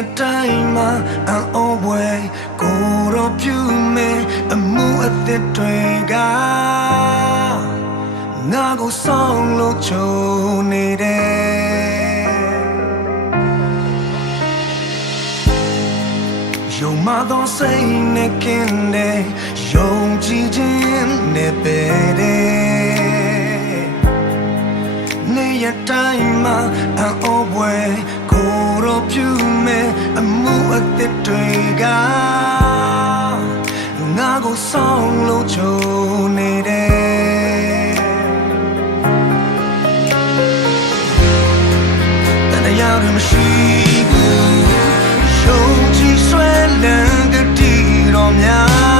နေရတိုင်းမှာအံ့ဩပွဲကိုတော့ပြုမယ်အမှုအသစ်တွေကငါကိုဆောင်လို့ချုံနေတယ်ယုံမသောစိတ်နဲ့ကင်းတဲ့ယုံကြည်ခြင်းနဲ့ပဲတဲ့ တွေကငါကိုဆောင်လို့ချုံနေတယ်တန်ရာရမရှိဘူးယုံကြည်ဆွဲလန်းကတိတော်များ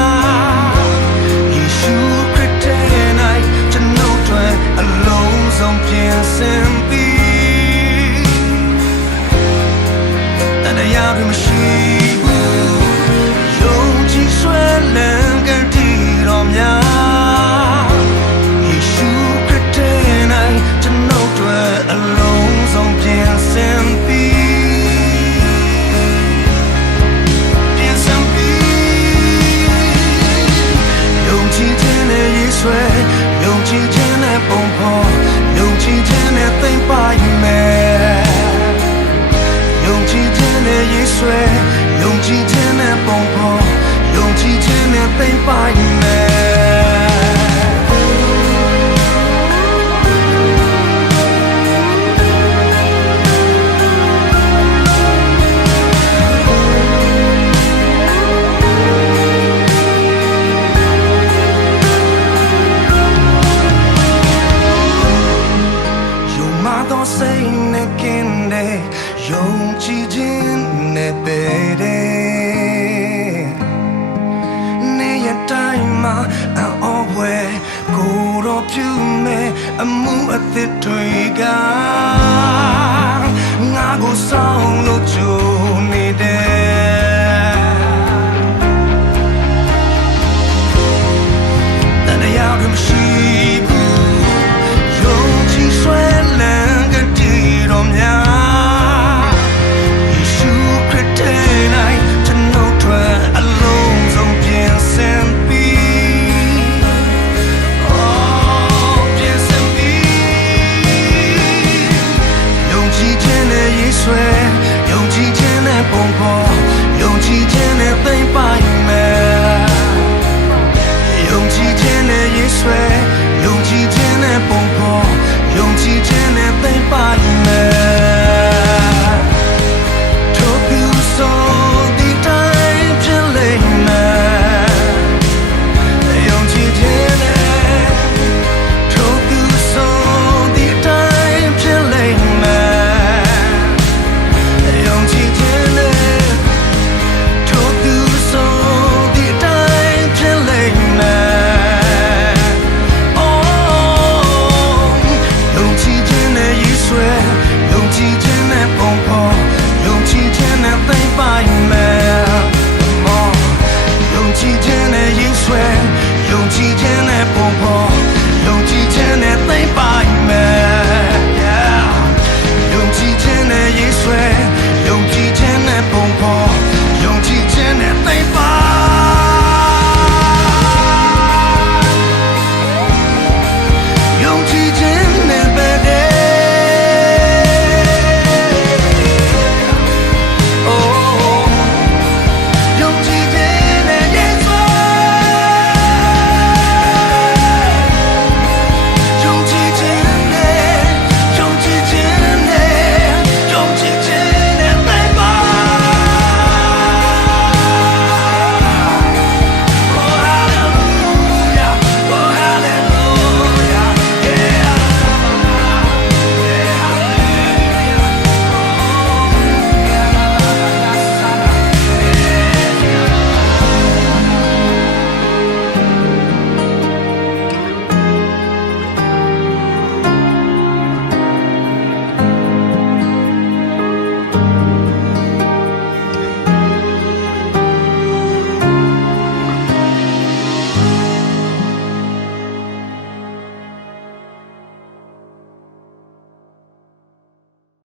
သိမ့်ပါယူမယ်ယုံမသောစိတ်နဲ့ကင်းတဲ့ယုံကြည်ခြင်း အမှုအသစ်တွေကငါကိုဆောင်လို့ချိုး